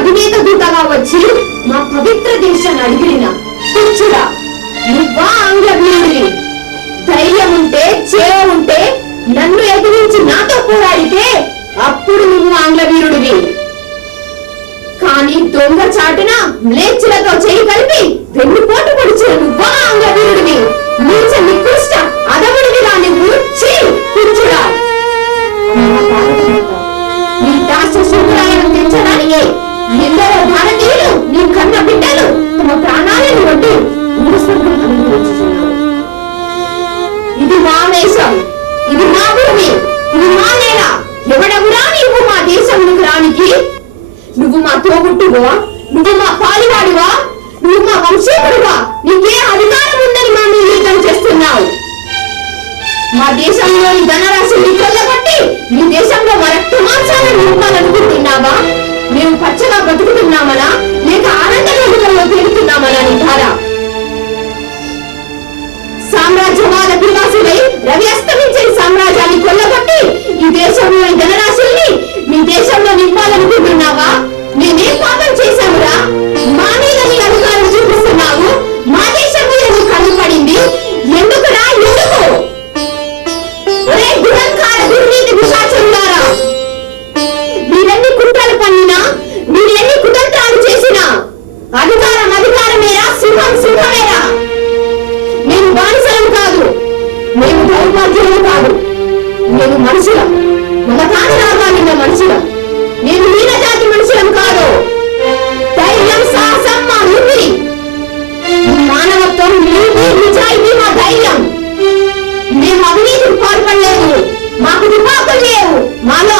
అవివేక దూతగా వచ్చి మా పవిత్ర దేశాన్ని అడిగిన పిచ్చుడా, నువ్వా ఆంగ్ల వీరుడివి? ధైర్యం ఉంటే, చేవ ఉంటే నన్ను ఎదిరించి నాతో పోరాడితే అప్పుడు నువ్వు ఆంగ్ల వీరుడివి. కానీ దొంగ చాటున మ్లేచ్చులతో చేయి కలిపి వెన్నుపోటు పొడిచిన నువ్వా ఆంగ్ల వీరుడివి? నీచ నికృష్ట అధముడివిరా నువ్వు. చీ పిచ్చుడా! నీ దాస శుభ్రాలను తెచ్చడానికి ఎందరో భారతీయులు నీ కన్న బిడ్డలు తమ ప్రాణాలను వడ్డి ఇది మా దేశం, ఇది మా భూమి, ఇది మా నేల. ఎవడెవరా నీవు మా దేశంలోకి రానికి? నువ్వు మా తోబుట్టువా? నువ్వు మా పాలివాడివా? నువ్వు మా వంశీకుడువా? నీకే అధికారం ఉందని మా మీద చేస్తున్నావు. మా దేశంలోని ధనరాశిని కొల్లగొట్టి నీ దేశంలో మా రక్త మాంసాలను నింపాలనుకుంటున్నావా? మేము పచ్చగా బతుకుతున్నామనా లేక ఆనందంలో తేలుతున్నామనా? నీ ధార సామ్రాజ్యవాద పివాసులై రవి అస్తమించే సామ్రాజ్యాన్ని కొల్లగొట్టి ఈ దేశంలోని ధనరాశుల్ని నీ దేశంలో నింపాలనుకుంటున్నావా? మేమేం పాపం చేశామురా? మా మీద నీ అధికారం చూపిస్తున్నావు. మా దేశం మీద నీ కన్ను పడింది ఎందుకురా? ఎందుకు? ఒరే దురంకార దుర్నీతి పిశాచులారా, మీరెన్ని కుట్రలు పన్నినా, మీరు ఎన్ని కుతంత్రాలు చేసినా అధికారం అధికారమేరా, సింహం సింహమేరా. మేము బానిసలం కాదు, మేము దౌర్భాగ్యులం కాదు, మేము మనుషులం, మమతానురాగాలున్న మనుషులం. మేము హీన జాతి మనుషులం కాదు. ధైర్యం సాహసం మా ఊపిరి, మానవత్వం నీతి నిజాయితీ మా ధైర్యం. మేము అవినీతికి పాల్పడలేదు, మాకు దుపాకులు లేవు, మాలో